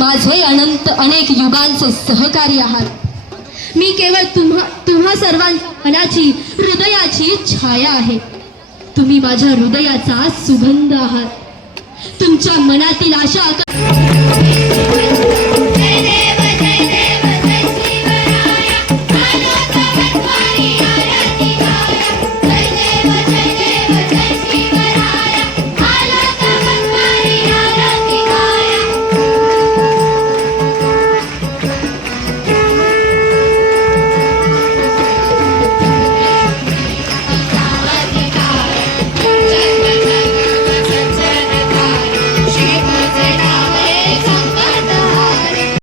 माझे अनंत अनेक युगांचे सहकारी आहात। मी केवळ तुम्हा सर्वांच्या मनाची हृदयाची छाया आहे। तुम्ही माझ्या हृदयाचा सुगंध आहात। तुमच्या मनातील आशा